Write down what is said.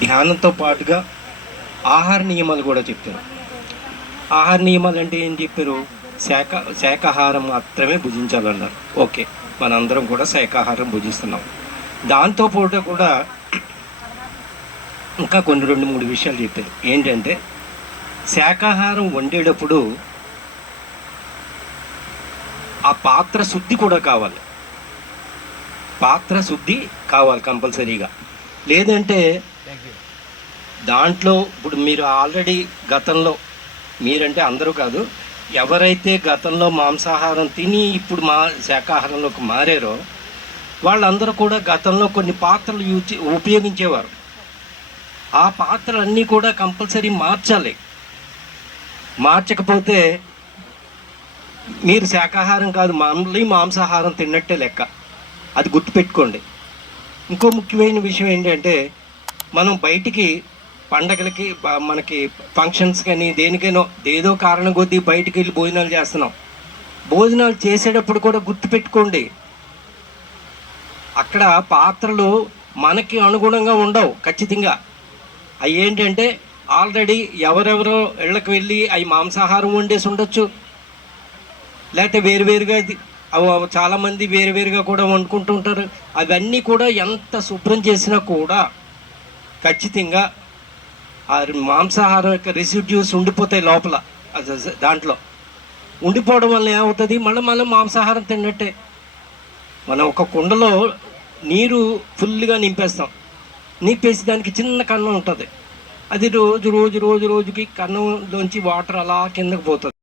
ధ్యానంతో పాటుగా ఆహార నియమాలు కూడా చెప్పారు. ఆహార నియమాలు అంటే ఏం చెప్పారు? శాకాహారం మాత్రమే భుజించాలన్నారు. ఓకే, మనందరం కూడా శాకాహారం భుజిస్తున్నాం. దాంతోపాటు కూడా ఇంకా కొన్ని 2-3 విషయాలు చెప్పారు. ఏంటంటే శాకాహారం వండేటప్పుడు ఆ పాత్ర శుద్ధి కూడా కావాలి. పాత్ర శుద్ధి కావాలి కంపల్సరీగా. లేదంటే దాంట్లో ఇప్పుడు మీరు ఆల్రెడీ గతంలో, మీరంటే అందరూ కాదు, ఎవరైతే గతంలో మాంసాహారం తిని ఇప్పుడు శాకాహారంలోకి మారారో వాళ్ళందరూ కూడా గతంలో కొన్ని పాత్రలు ఉపయోగించేవారు. ఆ పాత్రలన్నీ కూడా కంపల్సరీ మార్చాలి. మార్చకపోతే మీరు శాకాహారం కాదు, మళ్ళీ మాంసాహారం తిన్నట్టే లెక్క. అది గుర్తుపెట్టుకోండి. ఇంకో ముఖ్యమైన విషయం ఏంటంటే మనం బయటికి పండగలకి, మనకి ఫంక్షన్స్ కానీ దేనికైనా ఏదో కారణం కొద్దీ బయటికి వెళ్ళి భోజనాలు చేస్తున్నాం. భోజనాలు చేసేటప్పుడు కూడా గుర్తుపెట్టుకోండి, అక్కడ పాత్రలు మనకి అనుగుణంగా ఉండవు ఖచ్చితంగా. అవి ఏంటంటే ఆల్రెడీ ఎవరెవరో ఇళ్ళకి వెళ్ళి అవి మాంసాహారం వండేసి ఉండొచ్చు, లేకపోతే వేరువేరుగా చాలామంది వేరువేరుగా కూడా వండుకుంటూ ఉంటారు. అవన్నీ కూడా ఎంత శుభ్రం చేసినా కూడా ఖచ్చితంగా ఆ మాంసాహారం యొక్క రెసిడ్యూస్ ఉండిపోతాయి లోపల. దాంట్లో ఉండిపోవడం వల్ల ఏమవుతుంది, మళ్ళీ మాంసాహారం తిన్నట్టే. మనం ఒక కుండలో నీరు ఫుల్గా నింపేసి దానికి చిన్న కన్నం ఉంటుంది. అది రోజుకి కన్నంలోంచి వాటర్ అలా కిందకు పోతుంది.